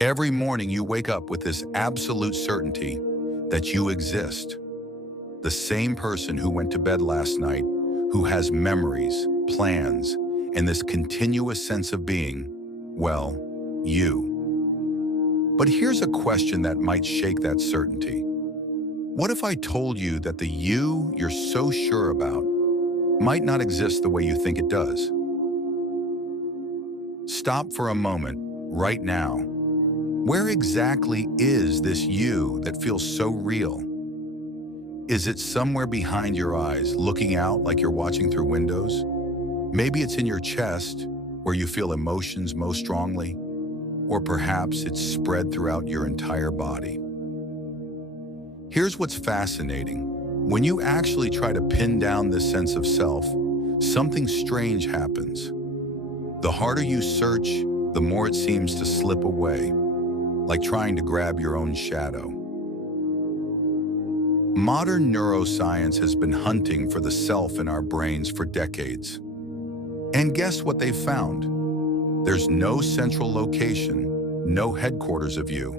Every morning you wake up with this absolute certainty that you exist. The same person who went to bed last night, who has memories, plans, and this continuous sense of being, well, you. But here's a question that might shake that certainty. What if I told you that the you you're so sure about might not exist the way you think it does? Stop for a moment, right now. Where exactly is this you that feels so real? Is it somewhere behind your eyes, looking out like you're watching through windows? Maybe it's in your chest, where you feel emotions most strongly, or perhaps it's spread throughout your entire body. Here's what's fascinating. When you actually try to pin down this sense of self, something strange happens. The harder you search, the more it seems to slip away, like trying to grab your own shadow. Modern neuroscience has been hunting for the self in our brains for decades. And guess what they've found? There's no central location, no headquarters of you.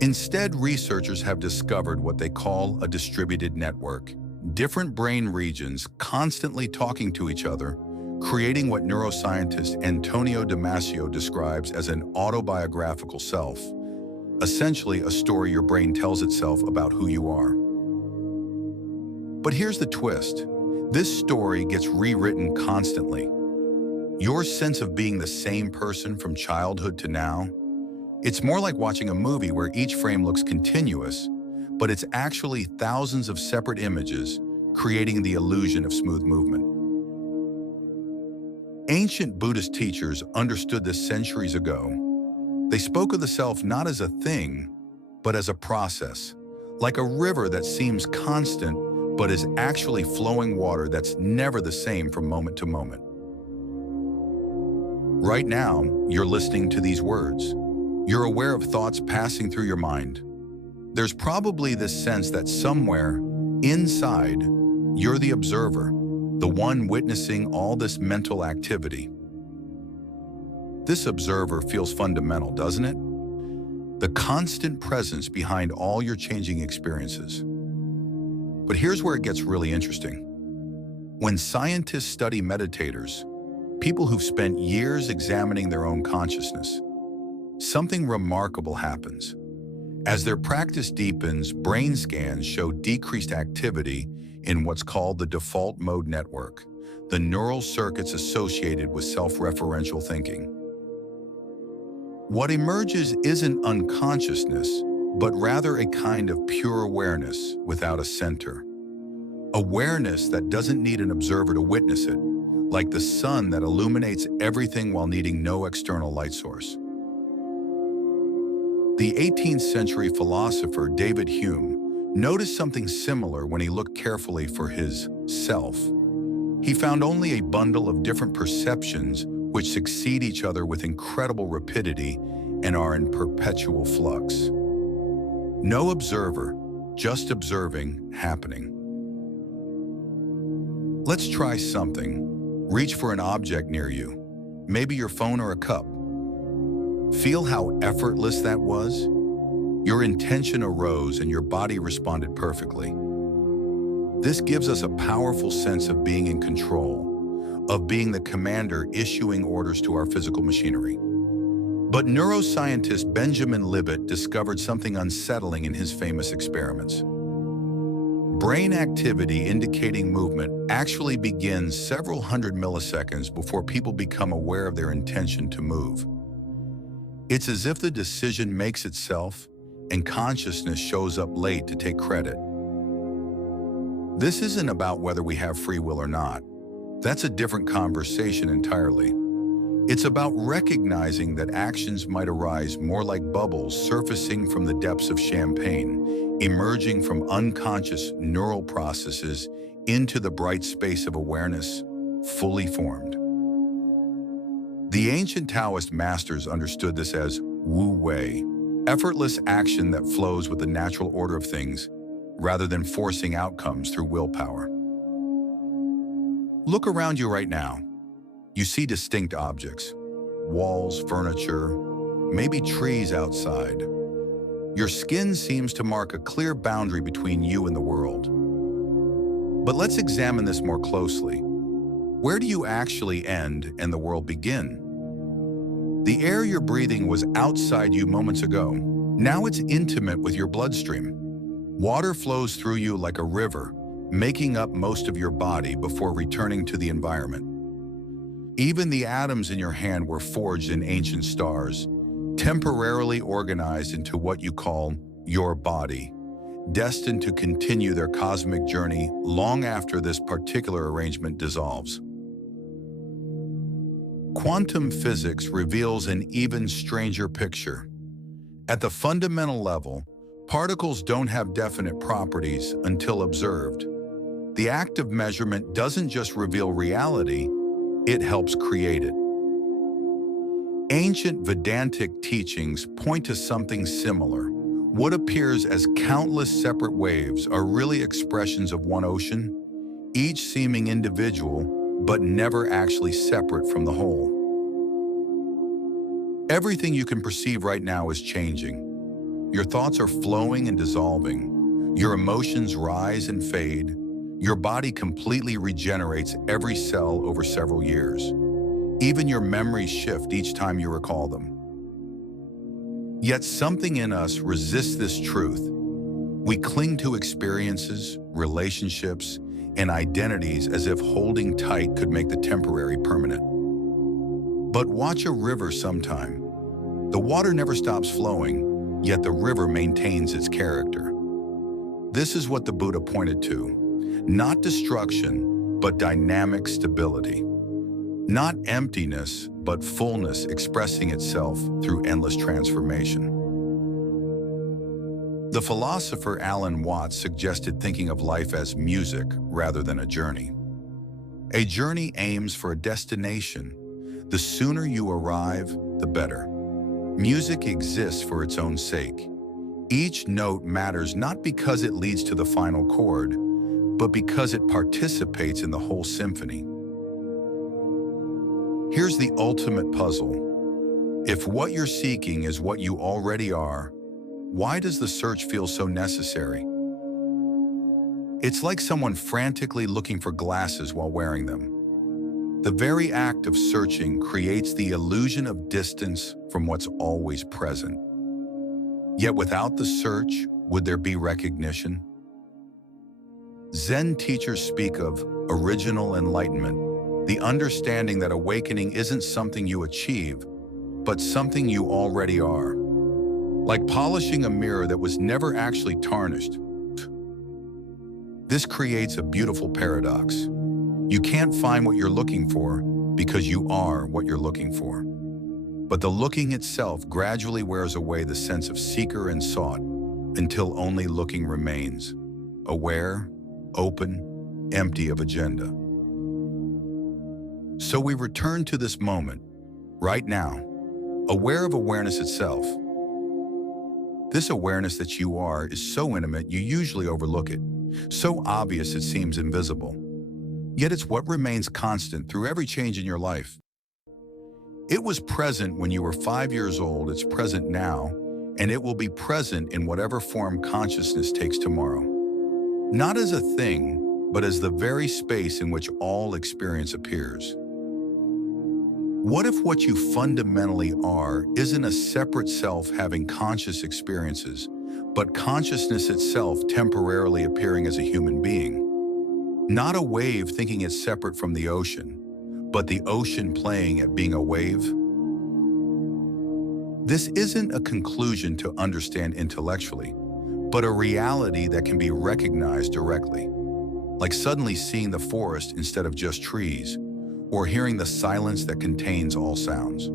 Instead, researchers have discovered what they call a distributed network, different brain regions constantly talking to each other, creating what neuroscientist Antonio Damasio describes as an autobiographical self, essentially a story your brain tells itself about who you are. But here's the twist. This story gets rewritten constantly. Your sense of being the same person from childhood to now, it's more like watching a movie where each frame looks continuous, but it's actually thousands of separate images, creating the illusion of smooth movement. Ancient Buddhist teachers understood this centuries ago. They spoke of the self not as a thing, but as a process, like a river that seems constant, but is actually flowing water that's never the same from moment to moment. Right now, you're listening to these words. You're aware of thoughts passing through your mind. There's probably this sense that somewhere, inside, you're the observer, the one witnessing all this mental activity. This observer feels fundamental, doesn't it? The constant presence behind all your changing experiences. But here's where it gets really interesting. When scientists study meditators, people who've spent years examining their own consciousness, something remarkable happens. As their practice deepens, brain scans show decreased activity in what's called the default mode network, the neural circuits associated with self-referential thinking. What emerges isn't unconsciousness, but rather a kind of pure awareness without a center. Awareness that doesn't need an observer to witness it, like the sun that illuminates everything while needing no external light source. The 18th century philosopher David Hume noticed something similar when he looked carefully for his self. He found only a bundle of different perceptions which succeed each other with incredible rapidity and are in perpetual flux. No observer, just observing happening. Let's try something. Reach for an object near you, maybe your phone or a cup. Feel how effortless that was? Your intention arose and your body responded perfectly. This gives us a powerful sense of being in control, of being the commander issuing orders to our physical machinery. But neuroscientist Benjamin Libet discovered something unsettling in his famous experiments. Brain activity indicating movement actually begins several hundred milliseconds before people become aware of their intention to move. It's as if the decision makes itself and consciousness shows up late to take credit. This isn't about whether we have free will or not. That's a different conversation entirely. It's about recognizing that actions might arise more like bubbles surfacing from the depths of champagne, emerging from unconscious neural processes into the bright space of awareness, fully formed. The ancient Taoist masters understood this as Wu Wei, effortless action that flows with the natural order of things, rather than forcing outcomes through willpower. Look around you right now. You see distinct objects, walls, furniture, maybe trees outside. Your skin seems to mark a clear boundary between you and the world. But let's examine this more closely. Where do you actually end and the world begin? The air you're breathing was outside you moments ago. Now it's intimate with your bloodstream. Water flows through you like a river, making up most of your body before returning to the environment. Even the atoms in your hand were forged in ancient stars, temporarily organized into what you call your body, destined to continue their cosmic journey long after this particular arrangement dissolves. Quantum physics reveals an even stranger picture. At the fundamental level, particles don't have definite properties until observed. The act of measurement doesn't just reveal reality, it helps create it. Ancient Vedantic teachings point to something similar. What appears as countless separate waves are really expressions of one ocean, each seeming individual, but never actually separate from the whole. Everything you can perceive right now is changing. Your thoughts are flowing and dissolving. Your emotions rise and fade. Your body completely regenerates every cell over several years. Even your memories shift each time you recall them. Yet something in us resists this truth. We cling to experiences, relationships, and identities as if holding tight could make the temporary permanent. But watch a river sometime. The water never stops flowing, yet the river maintains its character. This is what the Buddha pointed to. Not destruction, but dynamic stability. Not emptiness, but fullness expressing itself through endless transformation. The philosopher Alan Watts suggested thinking of life as music rather than a journey. A journey aims for a destination. The sooner you arrive, the better. Music exists for its own sake. Each note matters not because it leads to the final chord, but because it participates in the whole symphony. Here's the ultimate puzzle. If what you're seeking is what you already are, why does the search feel so necessary? It's like someone frantically looking for glasses while wearing them. The very act of searching creates the illusion of distance from what's always present. Yet without the search, would there be recognition? Zen teachers speak of original enlightenment, the understanding that awakening isn't something you achieve, but something you already are. Like polishing a mirror that was never actually tarnished. This creates a beautiful paradox. You can't find what you're looking for because you are what you're looking for. But the looking itself gradually wears away the sense of seeker and sought until only looking remains, aware, open, empty of agenda. So we return to this moment, right now, aware of awareness itself. This awareness that you are is so intimate you usually overlook it, so obvious it seems invisible. Yet it's what remains constant through every change in your life. It was present when you were 5 years old, it's present now, and it will be present in whatever form consciousness takes tomorrow. Not as a thing, but as the very space in which all experience appears. What if what you fundamentally are isn't a separate self having conscious experiences, but consciousness itself temporarily appearing as a human being? Not a wave thinking it's separate from the ocean, but the ocean playing at being a wave? This isn't a conclusion to understand intellectually, but a reality that can be recognized directly. Like suddenly seeing the forest instead of just trees, or hearing the silence that contains all sounds.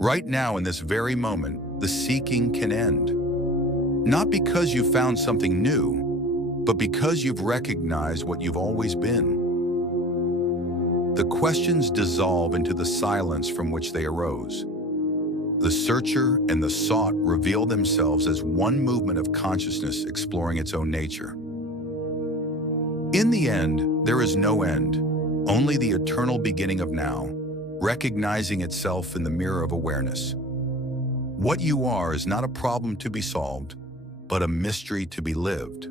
Right now, in this very moment, the seeking can end. Not because you found something new, but because you've recognized what you've always been. The questions dissolve into the silence from which they arose. The searcher and the sought reveal themselves as one movement of consciousness exploring its own nature. In the end, there is no end, only the eternal beginning of now, recognizing itself in the mirror of awareness. What you are is not a problem to be solved, but a mystery to be lived.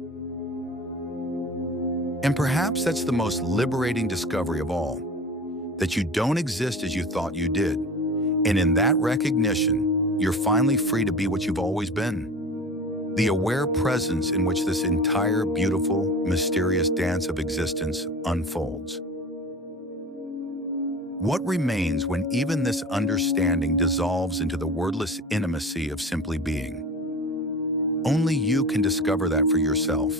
And perhaps that's the most liberating discovery of all, that you don't exist as you thought you did. And in that recognition, you're finally free to be what you've always been. The aware presence in which this entire beautiful, mysterious dance of existence unfolds. What remains when even this understanding dissolves into the wordless intimacy of simply being? Only you can discover that for yourself.